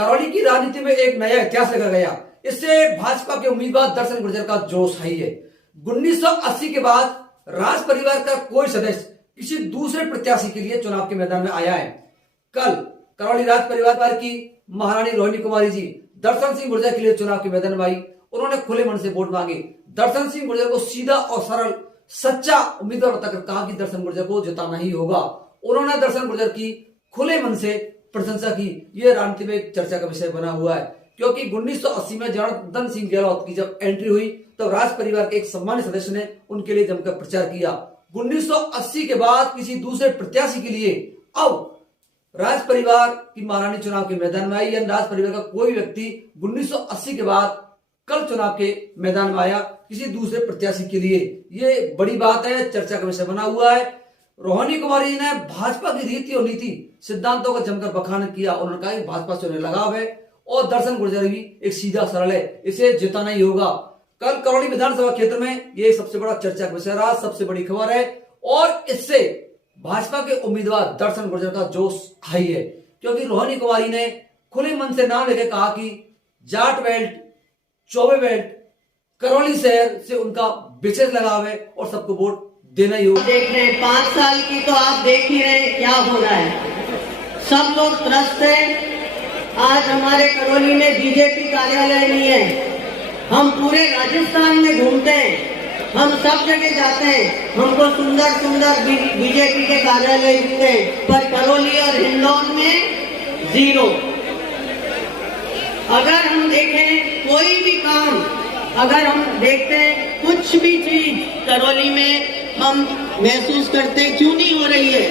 करौली की राजनीति में एक नया इतिहास लिखा गया। इससे भाजपा के उम्मीदवार दर्शन गुर्जर का जोश है। 1980 के बाद राज परिवार का कोई सदस्य किसी दूसरे प्रत्याशी के लिए चुनाव के मैदान में आया है। कल करौली राज परिवार की महारानी रोहिणी कुमारी जी दर्शन सिंह गुर्जर के लिए चुनाव के मैदान में आई। उन्होंने खुले मन से वोट मांगे। दर्शन सिंह गुर्जर को सीधा और सरल सच्चा उम्मीदवार बताकर कहा कि दर्शन गुर्जर को जिताना ही होगा। उन्होंने दर्शन गुर्जर की खुले मन से प्रशंसा की। यह राजनीति में एक चर्चा का विषय बना हुआ है, क्योंकि 1980 में जनार्दन सिंह गहलोत की जब एंट्री हुई तो राज परिवार के एक सम्मानित सदस्य ने उनके लिए जमकर प्रचार किया। 1980 के बाद किसी दूसरे प्रत्याशी के लिए अब राज परिवार की महारानी चुनाव के मैदान में आई। या राज परिवार का कोई व्यक्ति 1980 के बाद कल चुनाव के मैदान में आया किसी दूसरे प्रत्याशी के लिए। ये बड़ी बात है, चर्चा का विषय बना हुआ है। रोहिणी कुमारी जी ने भाजपा की रीति और नीति सिद्धांतों का जमकर बखान किया। उन्होंने कहा कि भाजपा से उन्हें लगाव है और दर्शन गुर्जर भी एक सीधा सरल है, इसे जिताना ही होगा। कल करौली विधानसभा क्षेत्र में ये सबसे बड़ा चर्चा का विषय रहा, सबसे बड़ी खबर है। और इससे भाजपा के उम्मीदवार दर्शन गुर्जर का जोश हाई है, क्योंकि रोहिणी कुमारी ने खुले मन से नाम लेकर कहा कि जाट बेल्ट, चौबे बेल्ट, करौली शहर से उनका विशेष लगाव है और सबको वोट देना ही होगा। देख रहे हैं 5 साल की तो आप देख ही रहे हैं क्या हो रहा है। सब लोग त्रस्त हैं। आज हमारे करौली में बीजेपी कार्यालय नहीं है। हम पूरे राजस्थान में घूमते हैं, हम सब जगह जाते हैं, हमको सुंदर सुंदर बीजेपी के कार्यालय दिखते हैं, पर करौली और हिंडौन में 0। अगर हम देखें कोई भी काम, अगर हम देखते हैं कुछ भी चीज करौली में हम महसूस करते क्यों नहीं हो रही है,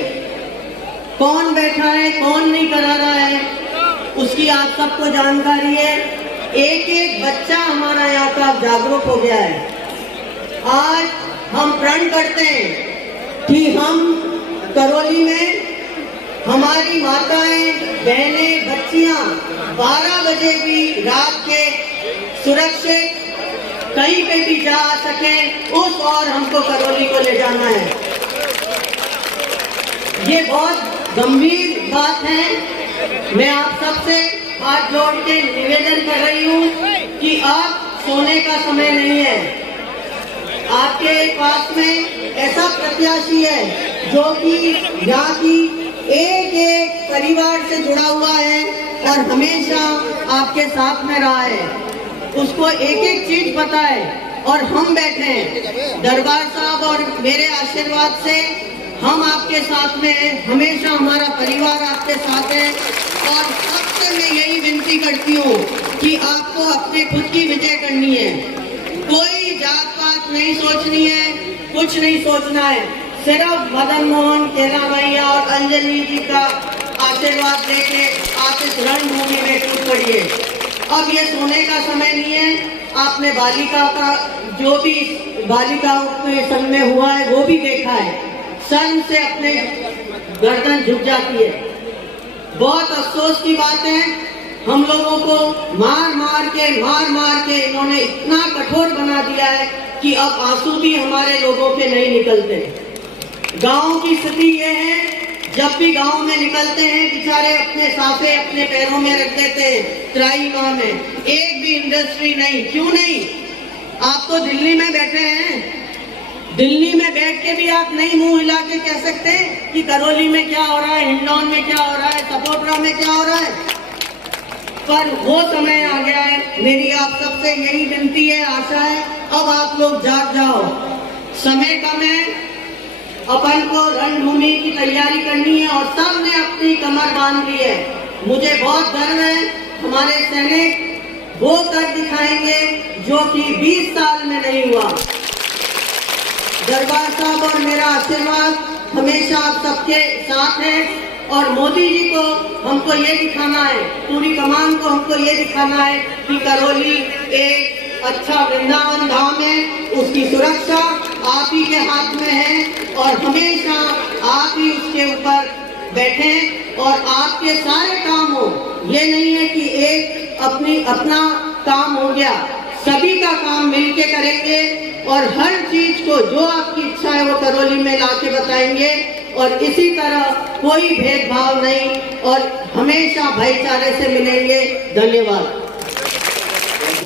कौन बैठा है, कौन नहीं करा रहा है, उसकी आप सबको जानकारी है। एक एक बच्चा हमारा यहाँ का जागरूक हो गया है। आज हम प्रण करते हैं कि हम करौली में हमारी माताएं, बहनें, बच्चियां 12 बजे भी रात के सुरक्षित कहीं पे भी जा सके, उस और हमको करौली को ले जाना है। ये बहुत गंभीर बात है। मैं आप सबसे हाथ जोड़ के निवेदन कर रही हूँ कि अब सोने का समय नहीं है। आपके पास में ऐसा प्रत्याशी है जो कि यहाँ की एक एक परिवार से जुड़ा हुआ है और हमेशा आपके साथ में रहा है। उसको एक एक चीज पता है और हम बैठे हैं दरबार साहब और मेरे आशीर्वाद से हम आपके साथ में हैं। हमेशा हमारा परिवार आपके साथ है और सबसे मैं यही विनती करती हूँ कि आपको अपने खुद की विजय करनी है। कोई जात पात नहीं सोचनी है, कुछ नहीं सोचना है। सिर्फ मदन मोहन, केला भैया और अंजलि जी का आशीर्वाद लेके आप इस रणभूमि में कूद पड़िए। अब ये सोने का समय नहीं है। आपने बालिका का जो भी बालिकाओं के संग में हुआ है वो भी देखा है, शर्म से अपने गर्दन झुक जाती है। बहुत अफसोस की बात है, हम लोगों को मार मार के इन्होंने इतना कठोर बना दिया है कि अब आंसू भी हमारे लोगों के नहीं निकलते। गांव की स्थिति ये है, जब भी गांव में निकलते हैं बेचारे अपने साफे अपने पैरों में रख देते हैं। त्राई गांव में एक भी इंडस्ट्री नहीं। क्यों नहीं? आप तो दिल्ली में बैठे हैं, दिल्ली में बैठ के भी आप नहीं मुंह हिला के कह सकते कि करौली में क्या हो रहा है, हिंडौन में क्या हो रहा है, सपोटरा में क्या हो रहा है। पर वो समय आ गया है। मेरी आप सबसे यही विनती है, आशा है, अब आप लोग जाग जाओ। समय कम है, अपन को रणभूमि की तैयारी करनी है और सब ने अपनी कमर बांध ली है। मुझे बहुत गर्व है, हमारे सैनिक वो कर दिखाएंगे जो कि 20 साल में नहीं हुआ। दरबार साहब और मेरा आशीर्वाद हमेशा आप सबके साथ है और मोदी जी को हमको ये दिखाना है, पूरी कमान को हमको ये दिखाना है कि करौली एक अच्छा वृंदावन धाम है, उसकी सुरक्षा आप ही के हाथ में है और हमेशा आप ही उसके ऊपर बैठे और आपके सारे काम हो। ये नहीं है कि एक अपना काम हो गया, सभी का काम मिलके करेंगे और हर चीज को जो आपकी इच्छा है वो करौली में लाके बताएंगे और इसी तरह कोई भेदभाव नहीं और हमेशा भाईचारे से मिलेंगे। धन्यवाद।